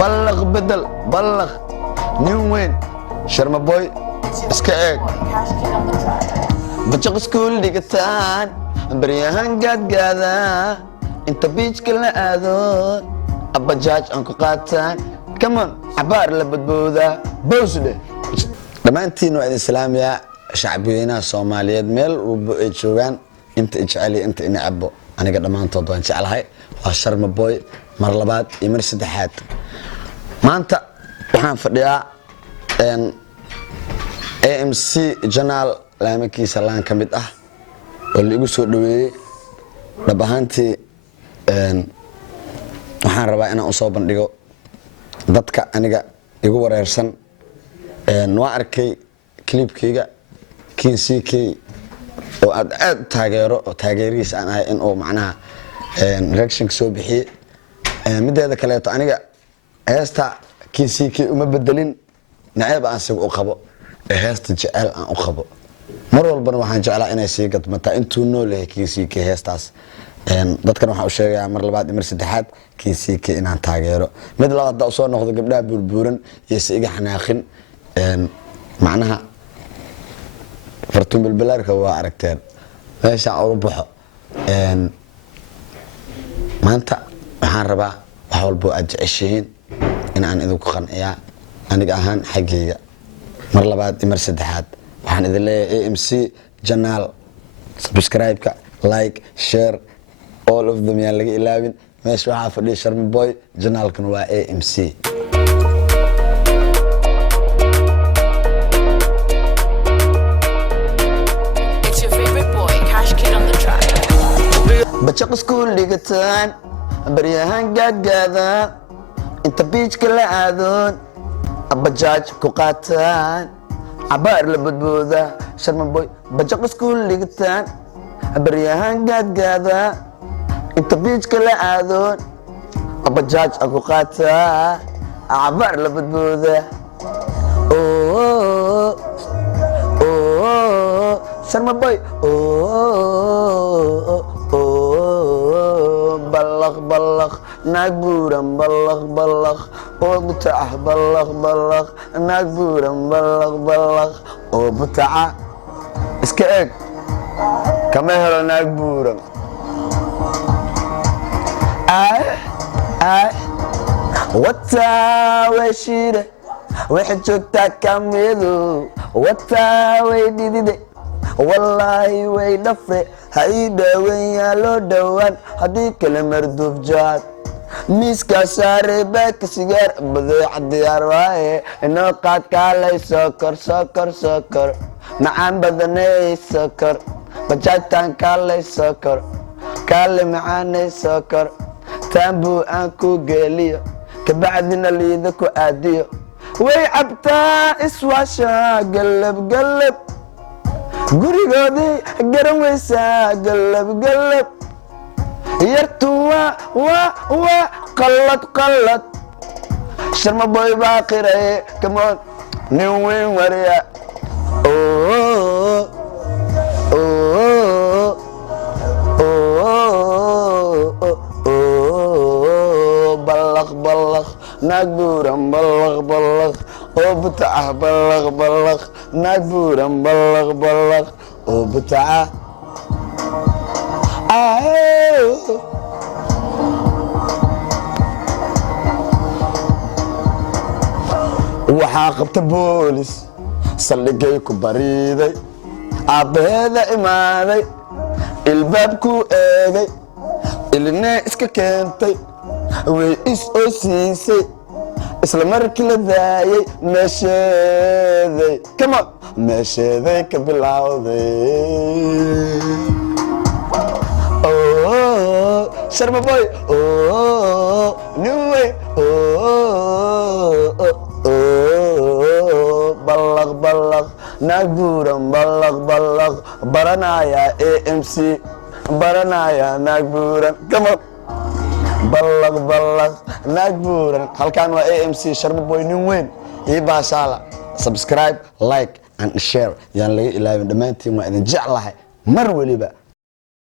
بلغ بدل بلغ نيو وين شرم بوي اسكاك بتشق سكول ديكتان بريهان قاد قادا انت بيج كل اذون ابا جاج انكو قاتان كمان عبار لبدبودا بوسده دمانتين وعد السلام يا شعبينا الصوماليين ميل وجوغان انت اجعلي انت اني عبو انا قد دمانتود وان جعلهاي waa Sharma Boy mar labaad iyo mar saddexaad maanta waxaan fadhiyaa AMC Journal laamakiisa laan ka mid ah oo la igu soo dhaweeyay dhab ahaantii waxaan rabaa inaan u soo bandhigo dadka aniga igu wareersan waa arkay clipkayga KCK oo aad taageero oo taageerihiisa aan ahay in oo macnaha reaction soo bixiyay mideeda kale aniga heesta KCK uma bedelin naceeb aan sig u qabo heesta jecel aan u qabo mar walba waxaan jeclaa inay sii gadmata intuu nool yahay KCK heestaas dadkan waxa uu sheegay mar labaad mar saddexaad KCK inaan taageero mid labaad soo noqdo gabdhaha burburan iyo si iga xanaaqin macnaha fartuun bilbilaarka waa aragteen meesha ugu baxo maanta waxaan rabaa wax walba aad jeceshiin in aan idinku qanciyaa aniga ahaan xaggeega mar labaad iyo mar saddexaad waxaan idin leeyahay AMC Journal subscribe-ka like share all of them yaan laga ilaawin meesha waxaa fadhiya Sharma Boy Journal-kan waa AMC بتشق سكول ديكتان بريهان قاد قادا انت بيج كل اذون ابا جاج كوقاتان عبار لبدبودا شرم بوي بتشق سكول ديكتان بريهان قاد قادا انت بيج كل اذون ابا جاج كوقاتان عبار لبدبودا اوه اوه شرم بوي اوه بلغ بلغ ناقبورا بلغ بلغ وبتاع بلغ بلغ ناقبورا بلغ بلغ وبتاع اسكاك كما هلا ناقبورا وتا وشيره وحد جوجتا كاميدو وتا ويديدي والله ويدفري هيدا ويا لو دوان هديك المردوف جات ميسكا ساري باك سيجار بضيع الديار واي انو قاد كالي سكر سكر سكر نعم بدني سكر بجاتان كالي سكر كالي معاني سكر تنبو انكو قليو كبعدنا اللي ذكو اديو وي عبتا اسواشا قلب قلب gurigoodii garan weysaa galab galab yartu waa qallad qallad Sharma Boy baa qiraye come on nin weyn wariya بلغ بلغ ناقبورا بلغ بلغ وبتاع بلغ بلغ ناقبورا بلغ بلغ وبتاع waxaa qabta boolis saldhigay ku bariiday aabaheeda imaaday ilbaabku eegay ilne iska keentay way is oo siisay isla markii la daayay meesheeday kama meesheeday ka bilowday oh Sharma Boy oh new way oh بلغ بلغ ناقبورا بلغ بلغ برنايا AMC برنايا ناقبورا كما بلغ بلغ ناقبورا هل كان AMC Sharma Boy nin weyn ii baashaala subscribe like and share yaan laga ilaawin dhammaantiin waa idin jeclahay mar waliba